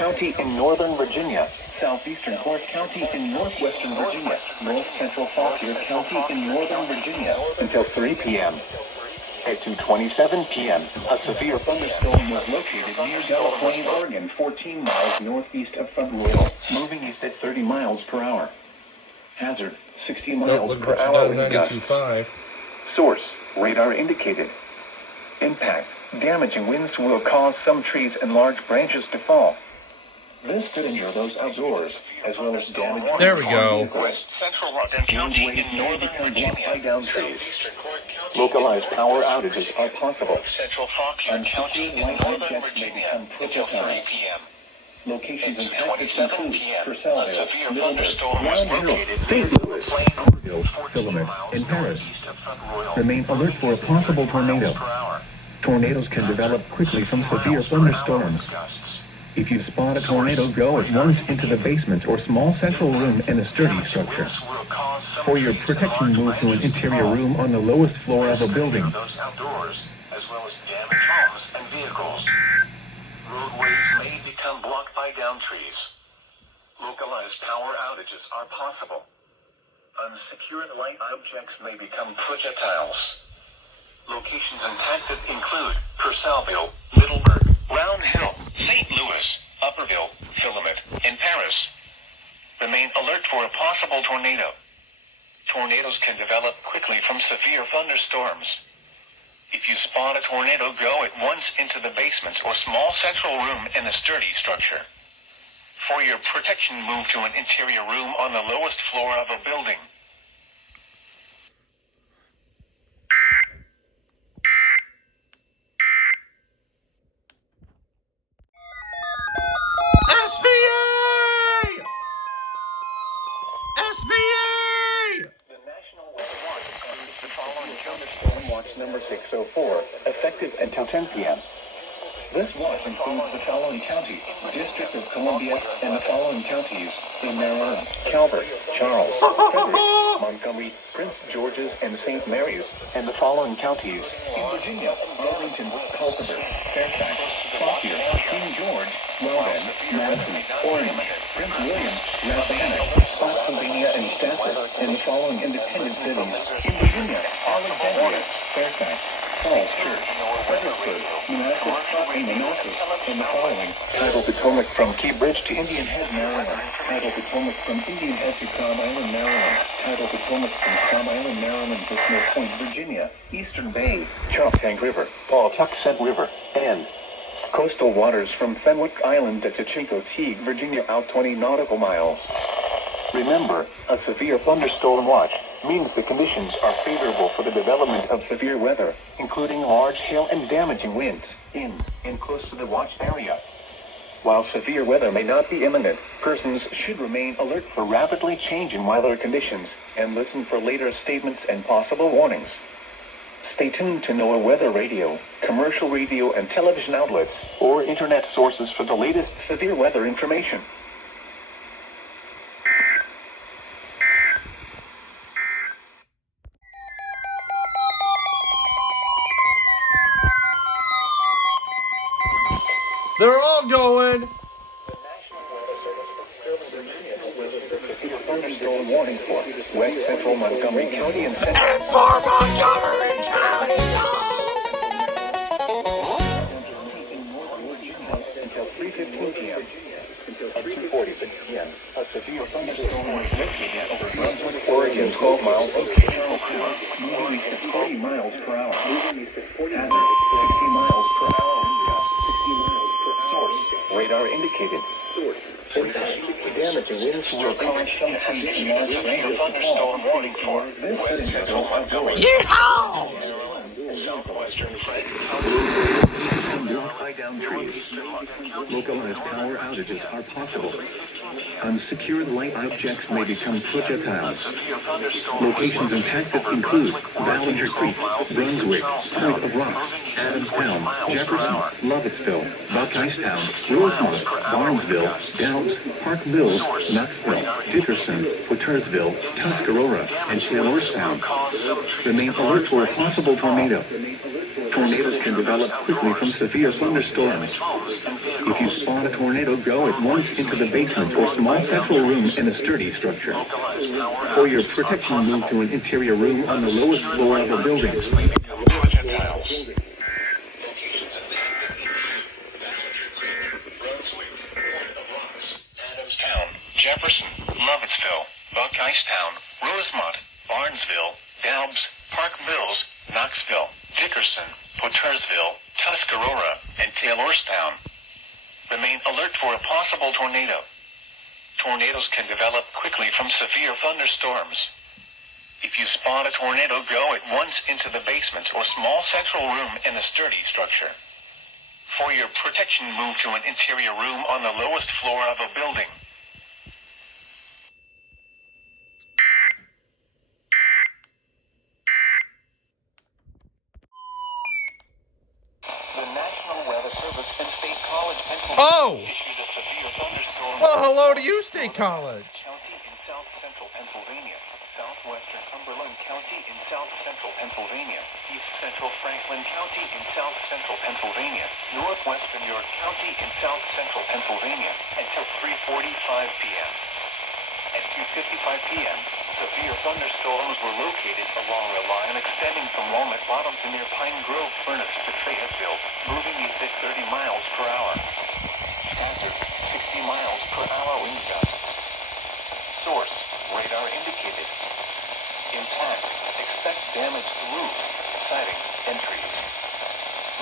County in northern Virginia, southeastern Clark County in northwestern Virginia, north central Fauquier County in northern Virginia until 3 p.m. At 2:27 p.m., a severe thunderstorm was located near Dela Plain, Oregon, 14 miles northeast of Front Royal, moving east at 30 miles per hour. Hazard, 60 miles per hour wind gusts. Source, radar indicated. Impact, damaging winds will cause some trees and large branches to fall. This could injure those outdoors, as well as damage. There we go. Central County in northern Virginia, by down trees. Localized power outages are possible. Central Fauquier County in northern Virginia until 3 p.m. Locations and tactics include Purcellville, Middleburg, Round Hill, St. Louis, Orville, Philomel, and Paris. Remain alert for a possible tornado. Tornadoes can develop quickly from severe thunderstorms. If you spot a tornado, go at once into the basement or small central room in a sturdy structure. For your protection, move to an interior room on the lowest floor of a building. Outdoors, as well as damaged homes and vehicles. Roadways may become blocked by down trees. Localized power outages are possible. Unsecured light objects may become projectiles. Locations and tactics include Purcellville, Middleburg, Round Hill, St. Louis, Upperville, Philomel, and Paris. Remain alert for a possible tornado. Tornadoes can develop quickly from severe thunderstorms. If you spot a tornado, go at once into the basement or small central room in a sturdy structure. For your protection, move to an interior room on the lowest floor of a building. The National Weather Watch issues the following thunderstorm watch number 604, effective until 10 p.m. This watch includes the following counties: District of Columbia, and the following counties in Maryland: Calvert, Charles, Frederick, Montgomery, Prince George's, and St. Mary's, and the following counties in Virginia: Arlington, Culpeper, Fairfax, Fauquier, King George, Logan, Madison, Orange, Prince William, Rappahannock, Spotsylvania, and Stafford, and the following independent cities in Virginia: Alexandria, Fairfax, Falls Church, Fredericksburg, Manassas, and the following: Tidal Potomac from Key Bridge to Indian Head, Maryland; Tidal Potomac from Indian Head to Cobb Island, Maryland; Tidal Potomac from Cobb Island, Maryland to Smith Point, Virginia; Eastern Bay, Choptank River, Pawtuxet River, and coastal waters from Fenwick Island to Chincoteague, Virginia, out 20 nautical miles. Remember, a severe thunderstorm watch means the conditions are favorable for the development of severe weather, including large hail and damaging winds in and close to the watched area. While severe weather may not be imminent, persons should remain alert for rapidly changing weather conditions and listen for later statements and possible warnings. Stay tuned to NOAA Weather Radio, commercial radio and television outlets, or internet sources for the latest severe weather information. They're all going. The National Weather Service for Virginia has a thunderstorm warning for west central Montgomery County and central Montgomery County. Until 3:15 p.m. At 2:46 p.m., a severe thunderstorm was located over Brunswick, Oregon, 12 miles from Channel Tower, moving east at 40 miles per hour. Hazard, 60 miles per hour. Source, radar indicated. Damaging winds will cause some trees and large branches to fall. Warning for this setting is outdoors. Southwestern Fred. High down trees. Localized power outages are possible. Unsecured light objects may become projectiles. Locations and tactics include Ballinger Creek, Brunswick, Point of Rocks, Adamstown, Jefferson, Lovettsville, Buckeyestown, Rosemont, Barnesville, Downs, Park Mills, Knoxville, Dickerson, Whittersville, Tuscarora, and Taylorstown. Remain alert for a possible tornado. Tornadoes can develop quickly from severe thunderstorms. If you spot a tornado, go at once into the basement or small central room in a sturdy structure. For your protection, move to an interior room on the lowest floor of a building. Jefferson, Lovettsville, Buckeystown, Rosemont, Barnesville, Doubs, Park Mills, Knoxville, Dickerson, Pottersville, Tuscarora, and Taylorstown. Remain alert for a possible tornado. Tornadoes can develop quickly from severe thunderstorms. If you spot a tornado, go at once into the basement or small central room in a sturdy structure. For your protection, move to an interior room on the lowest floor of a building. The National Weather Service and State College, Pennsylvania issued a severe thunderstorm. Well, hello to you, State College. County in south central Pennsylvania, southwestern Cumberland County in south central Pennsylvania, east central Franklin County in south central Pennsylvania, northwestern York County in south central Pennsylvania until 3:45 p.m. At 2:55 p.m., severe thunderstorms were located along the line extending from Walnut Bottom to near Pine Grove Furnace to Fayetteville, moving east at 30 miles per hour. Hazard, 60 miles per hour wind gusts. Source, radar indicated. Impact, expect damage to roof, siding, and trees.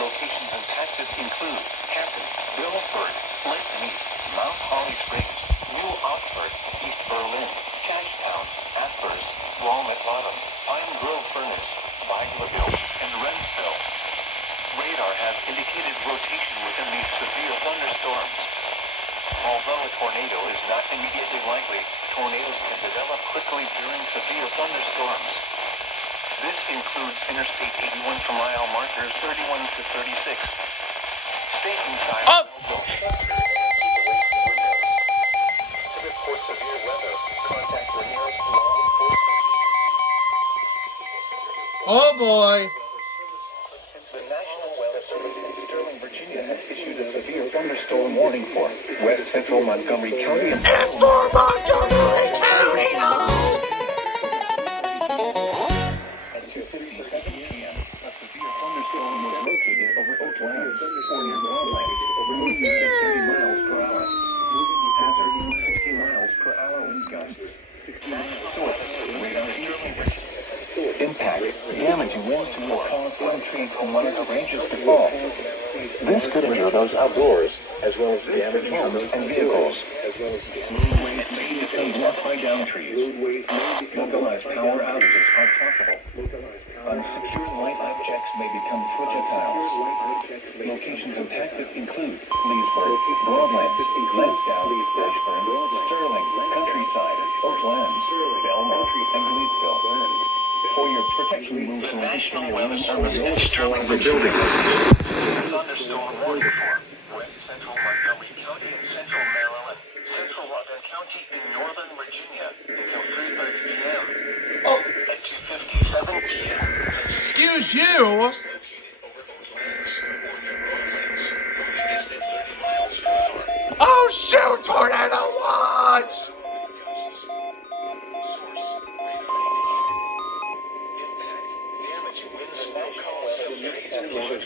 Locations impacted include Hampton, Biddleford, Clinton East, Mount Holly Springs, New Oxford, East Berlin, Cashtown, Aspers, Walnut Bottom, Pine Grove Furnace, Biglerville, and Wrensville. Radar has indicated rotation within these severe thunderstorms. Although a tornado is not immediately likely, tornadoes can develop quickly during severe thunderstorms. This includes Interstate 81 for mile markers 31 to 36. Stay inside. To report severe weather, contact the nearest law enforcement. Oh boy. The National Weather Service in Sterling, Virginia has issued a severe thunderstorm warning for west central Montgomery County and For Montgomery County. at 2:57 p.m. A severe thunderstorm was located over Oakland or near Broadlands, moving at 30 miles per hour. Hazard, 60 miles per hour wind gusts. Source, radar indicated. Impact, damaging winds will cause some trees and one of the branches to fall. This could injure those outdoors, as well as damage homes and vehicles. Roadways may become blocked by down trees. Localized power outages are possible. Unsecured light objects may become projectiles. Locations impacted include Leesburg, Broadlands, Lansdowne, Ashburn, Sterling, Countryside, Oaklands, Belmont, and Gleesville. For your protection, move to an interior room on the lowest floor of the building. Thunderstorm warning for west central Montgomery County and central Maryland, central Logan County in northern Virginia until 3:30 p.m. At 2:57 p.m. Excuse you. Oh shoot, tornado watch!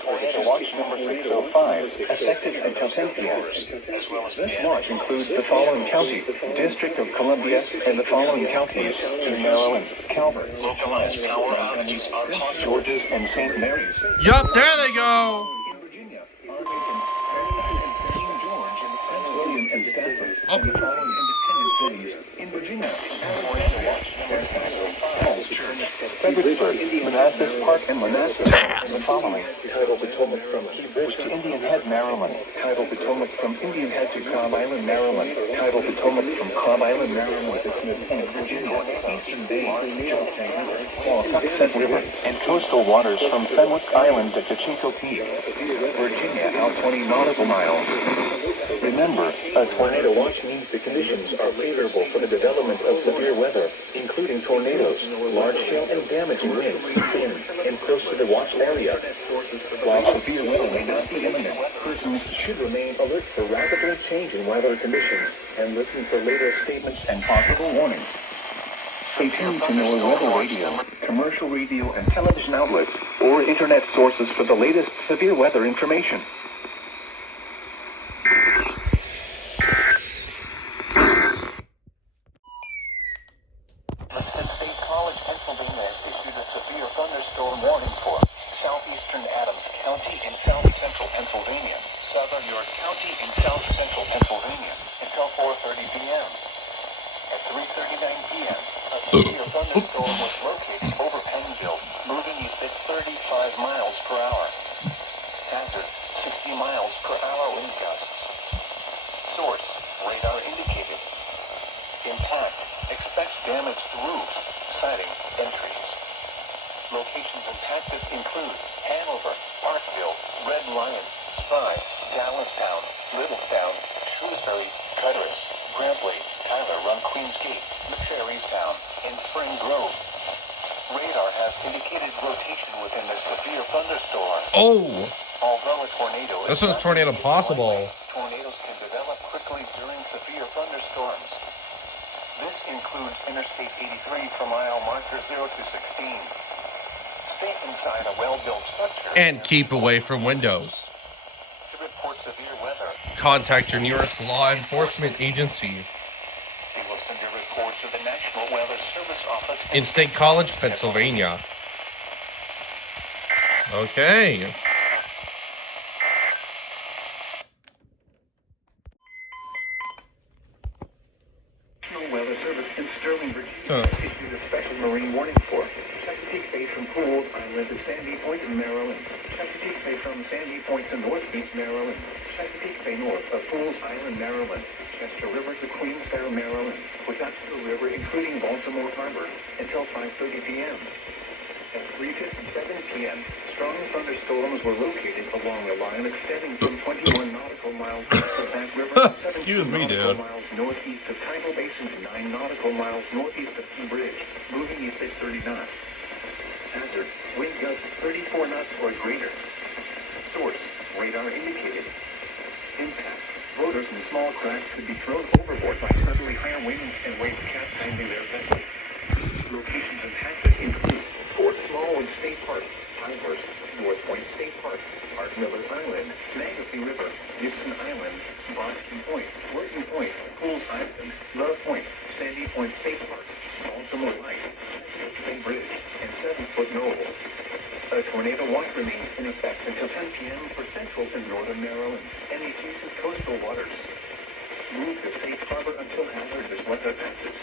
Tornado watch number 605, effective until 10 p.m. This watch includes the following counties: District of Columbia, and the following counties: Maryland, Calvert, Localized power outages are possible. Georges, and St. Mary's. Yup, there they go. In Virginia, Arlington, Fairfax, King George, Prince William, and Stafford, and the following independent cities. In Virginia, Fairfax, Falls Church, Fredericksburg, Manassas Park, and Manassas. And the following: Tidal Potomac from Key Bridge to Indian Head, Maryland. Tidal Potomac from Indian Head to Cobb Island, Maryland. Tidal Potomac from Cobb Island, Maryland to Smithfield, Virginia. Eastern Bay, Chillicothe River, Pawtucket River, and coastal waters from Fenwick Island to Chico Peak. Virginia out 20 nautical miles. Remember, a tornado watch means the conditions are favorable for the development of severe weather, including tornadoes, large hail, and damaging winds, thin, and close to the watch area. While severe weather may not be imminent, persons should remain alert for rapidly changing weather conditions and listen for later statements and possible warnings. Stay tuned to NOAA weather radio, commercial radio and television outlets, or internet sources for the latest severe weather information. State College, Pennsylvania has issued a severe thunderstorm warning for southeastern Adams County in south central Pennsylvania, southern York County in south central Pennsylvania until 4:30 p.m. At 3:39 p.m., a severe thunderstorm was located over Pennville, moving east at 35 miles per hour. Hazard, 60 miles per hour wind gusts. Source, radar indicated. Impact, expects damage to roofs, siding, and trees. Locations impacted include Hanover, Parkville, Red Lion, Spy, Dallastown, Littletown, Shrewsbury, Cutter's, Grantley, Tyler Run Queens Gate, McFerrystown, and Spring Grove. Radar has indicated rotation within the severe thunderstorm. Oh! Although a tornado This was tornado possible. Tornadoes can develop quickly during severe thunderstorms. This includes Interstate 83 for mile marker 0 to 16. Stay inside a well-built structure. And keep away from windows. To report severe weather, Contact your nearest law enforcement agency they will send a report to the National Weather Service Office in State College, Pennsylvania. Okay. National Weather Service in Sterling, Virginia, Huh. issued a special marine warning for Chesapeake Bay from Pools Island to Sandy Point in Maryland, Chesapeake Bay from Sandy Point to North Beach, Maryland, Chesapeake Bay north of Pools Island, Maryland, Chester River to Queensboro, Maryland, Watuxeto River including Baltimore Harbor until 5:30 p.m. At 3:57 p.m., strong thunderstorms were located along a line extending from 21 nautical miles east of Back River to 17 Excuse me, nautical dude. miles northeast of Tidal Basin to 9 nautical miles northeast of Key Bridge, moving east at 30 knots. Hazard, wind gusts 34 knots or greater. Source, radar indicated. Impact, rotors and small crafts could be thrown overboard by suddenly higher winds and waves capsizing their vessels. Locations impacted include Fort Smallwood State Park, Pinehurst, North Point State Park, Park Miller Island, Manistee River, Gibson Island, Boston Point, Working Point, Pools Island, Love Point, Sandy Point State Park, Baltimore Light, Bay Bridge, and 7-Foot Knoll. A tornado watch remains in effect until 10 p.m. for central and northern Maryland and adjacent coastal waters. Move to safe harbor until hazardous weather passes.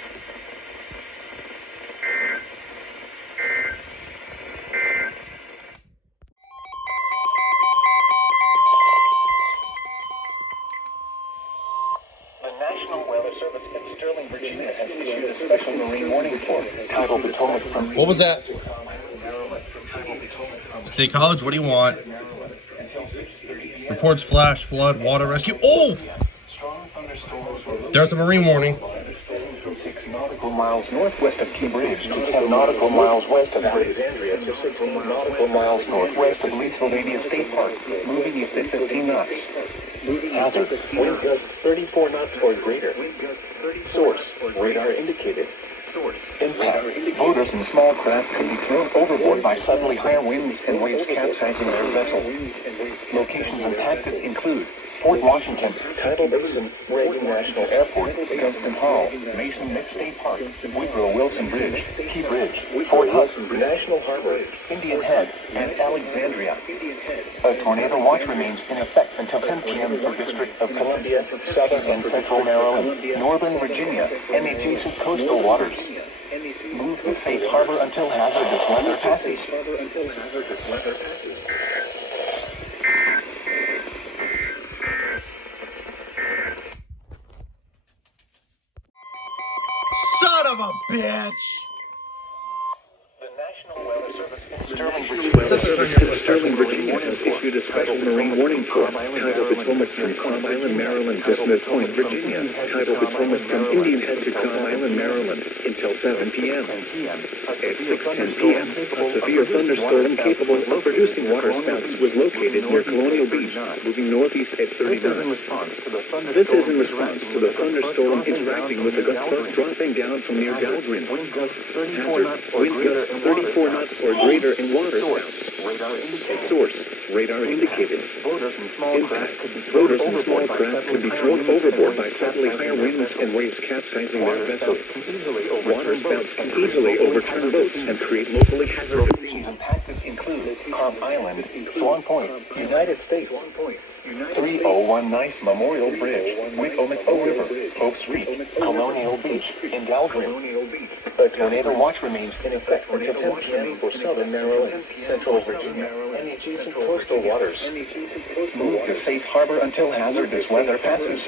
The National Weather Service in Sterling, Virginia has issued a special marine warning for tidal Potomac from What was that? State College, what do you want? Reports flash, flood, water rescue. Oh! There's a marine warning. From 6 nautical miles northwest of Key Bridge to 10 nautical miles west of Alexandria to 16 nautical miles northwest of Leesylvania State Park, moving east at 15 knots. Hazard, wind gusts 34 knots or greater. Source, radar indicated. Impact, motors and small craft could be thrown overboard by suddenly higher winds and waves capsizing their vessel. Locations impacted include Fort Washington, Tidal Basin, Reagan National Airport, Gunston Hall, Mason Mid-State Park, Woodrow Wilson Bridge, Key Bridge, Fort Hutt, National Harbor, Indian Head, and Alexandria. A tornado watch remains in effect until 10 p.m. for District of Columbia, Southern and Central Maryland, Northern Virginia, and adjacent coastal waters. Move to safe harbor until hazardous weather passes. Son of a bitch! the National Weather Service in Sterling, Sterling, Virginia has issued a special marine warning for tidal Potomac from Cobb Island, Maryland to Smith Point, Virginia, tidal Potomac from Indian Head to Cobb Island, Maryland. Maryland until 7 p.m. At 6:10 p.m., a severe thunderstorm capable of producing water spouts was located near Colonial Beach, moving northeast at 30 knots. This is in response to the thunderstorm interacting with the gust front dropping down from near Dahlgren. Hazard, wind gusts 34 knots or greater in water spouts. Source, radar indicated. Impact, boaters and small craft could be thrown overboard by suddenly higher winds and waves capsizing their vessels. Water spouts can easily overturn boats and create locally hazardous scenes. Impacted include Palm Island, Swan Point, United States, 3019 Memorial Bridge, Wicomico River, Oaks Reef, Colonial Beach, and Dahlgren. A tornado watch remains in effect until 10 p.m. for southern Maryland, central Virginia, and the adjacent coastal waters. Move to safe harbor until hazardous weather passes.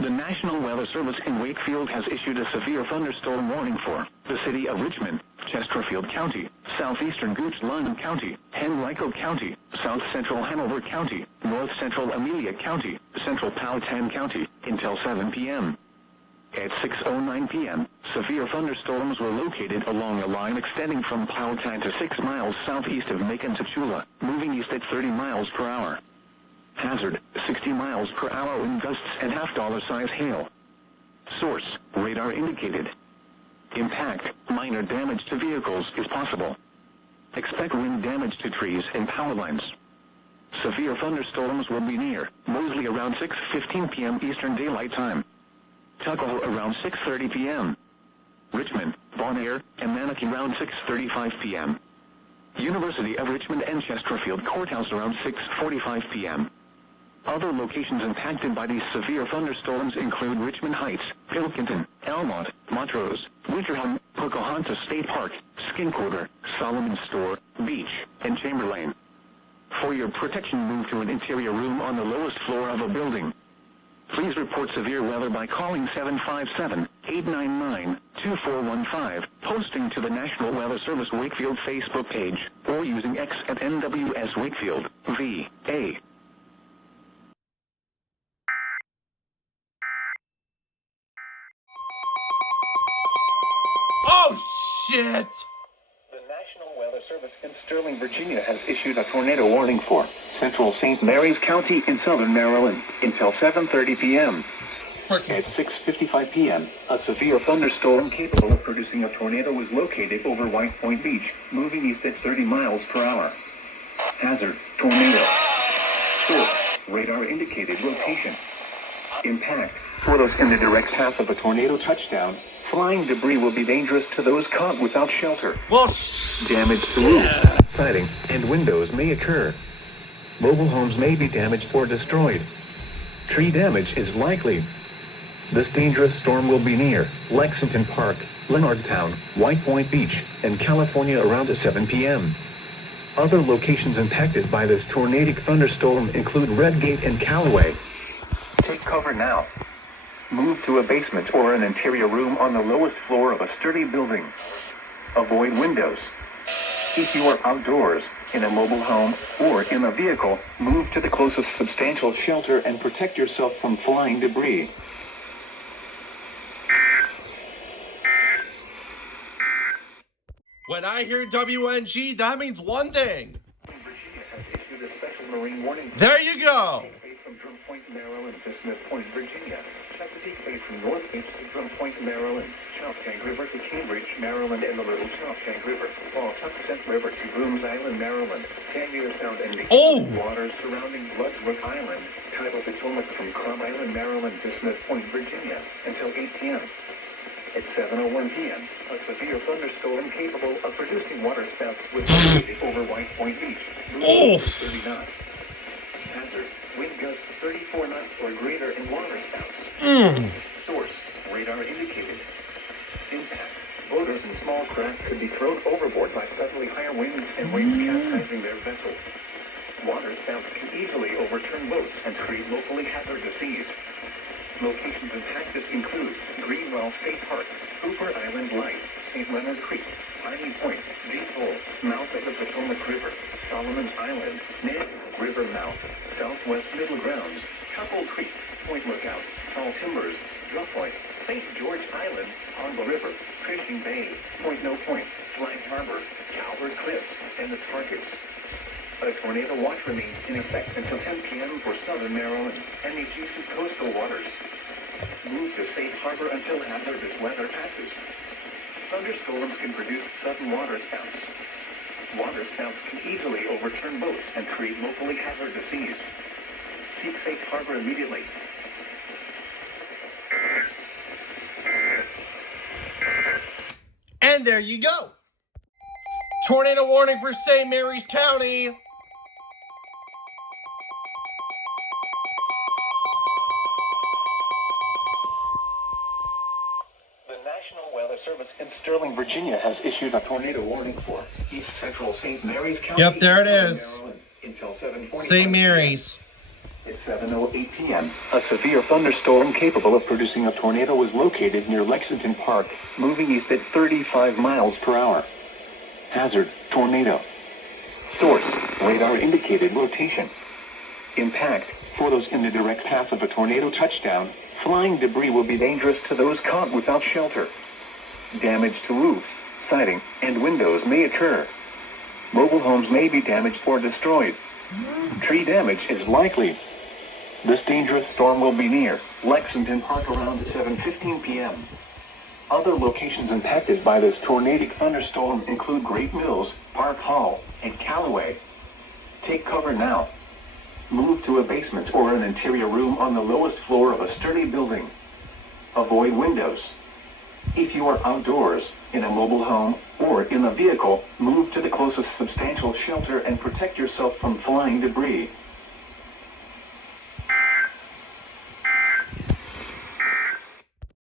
The National Weather Service in Wakefield has issued a severe thunderstorm warning for the city of Richmond, Chesterfield County, southeastern Gooch-London County, Henrico County, south central Hanover County, north central Amelia County, central Powhatan County, until 7 p.m. At 6:09 p.m., severe thunderstorms were located along a line extending from Powhatan to 6 miles southeast of Macon to Chula, moving east at 30 miles per hour. Hazard, 60 miles per hour wind gusts and half-dollar size hail. Source, radar indicated. Impact, minor damage to vehicles is possible. Expect wind damage to trees and power lines. Severe thunderstorms will be near Moseley around 6:15 p.m. Eastern Daylight Time. Tuckahoe around 6:30 p.m. Richmond, Bon Air, and Manatee around 6:35 p.m. University of Richmond and Chesterfield Courthouse around 6:45 p.m. Other locations impacted by these severe thunderstorms include Richmond Heights, Pilkington, Elmont, Montrose, Winterham, Pocahontas State Park, Skinquarter, Solomon Store, Beach, and Chamberlain. For your protection, move to an interior room on the lowest floor of a building. Please report severe weather by calling 757-899-2415, posting to the National Weather Service Wakefield Facebook page, or using X at NWS Wakefield, VA. Oh, shit! The National Weather Service in Sterling, Virginia has issued a tornado warning for central St. Mary's County in southern Maryland until 7:30 p.m. At 6:55 p.m., a severe thunderstorm capable of producing a tornado was located over White Point Beach, moving east at 30 miles per hour. Hazard, tornado. Source, radar indicated location. Impact, photos in the direct path of a tornado touchdown. Flying debris will be dangerous to those caught without shelter. Well, Damage to roofs, siding, and windows may occur. Mobile homes may be damaged or destroyed. Tree damage is likely. This dangerous storm will be near Lexington Park, Leonardtown, White Point Beach, and California around 7 p.m. Other locations impacted by this tornadic thunderstorm include Redgate and Callaway. Take cover now. Move to a basement or an interior room on the lowest floor of a sturdy building. Avoid windows. If you are outdoors, in a mobile home, or in a vehicle, move to the closest substantial shelter and protect yourself from flying debris. when I hear WNG, that means one thing. Virginia has issued a special marine warning. There you go. From Drum Point, Maryland to Smith Point, Virginia. Chesapeake Bay from North Beach to Drum Point, Maryland. Choptank River to Cambridge, Maryland, and the Little Choptank River. While Tucson River to Boones Island, Maryland. Tangier Sound and the waters surrounding Bloodsbrook Island. Tidal Potomac from Crum Island, Maryland to Smith Point, Virginia, until 8 p.m. At 7:01 p.m., a severe thunderstorm capable of producing water spouts was located over White Point Beach. Moving 30 knots. Hazard, wind gusts 34 knots or greater in water spouts. Source, radar indicated. Impact, boaters and small craft could be thrown overboard by suddenly higher winds and waves capsizing their vessels. Water spouts can easily overturn boats and create locally hazardous seas. Locations impacted include Greenwell State Park, Hooper Island Light, St. Leonard Creek, Piney Point, Deep Hole, mouth of the Potomac River, Solomon's Island, Ned, River Mouth, Southwest Middle Grounds, Couple Creek, Point Lookout, Tall Timbers, Druff Point, St. George Island, Honda River, Fishing Bay, Point No Point, Flag Harbor, Calvert Cliffs, and the Targets. A tornado watch remains in effect until 10 p.m. for southern Maryland and the adjacent coastal waters. Move to safe harbor until hazardous weather passes. Thunderstorms can produce sudden water spouts. Water spouts can easily overturn boats and create locally hazardous seas. Seek safe harbor immediately. And there you go. Tornado warning for St. Mary's County. The National Weather Service in Sterling, Virginia has issued a tornado warning for East Central St. Mary's County. Yep, there it is. Maryland until 7:45 St. Mary's. At 7:08 p.m., a severe thunderstorm capable of producing a tornado was located near Lexington Park, moving east at 35 miles per hour. Hazard, tornado. Source, radar indicated rotation. Impact, for those in the direct path of a tornado touchdown, flying debris will be dangerous to those caught without shelter. Damage to roof, siding, and windows may occur. Mobile homes may be damaged or destroyed. Tree damage is likely. This dangerous storm will be near Lexington Park around 7:15 p.m. Other locations impacted by this tornadic thunderstorm include Great Mills, Park Hall, and Callaway. Take cover now. Move to a basement or an interior room on the lowest floor of a sturdy building. Avoid windows. If you are outdoors, in a mobile home, or in a vehicle, move to the closest substantial shelter and protect yourself from flying debris.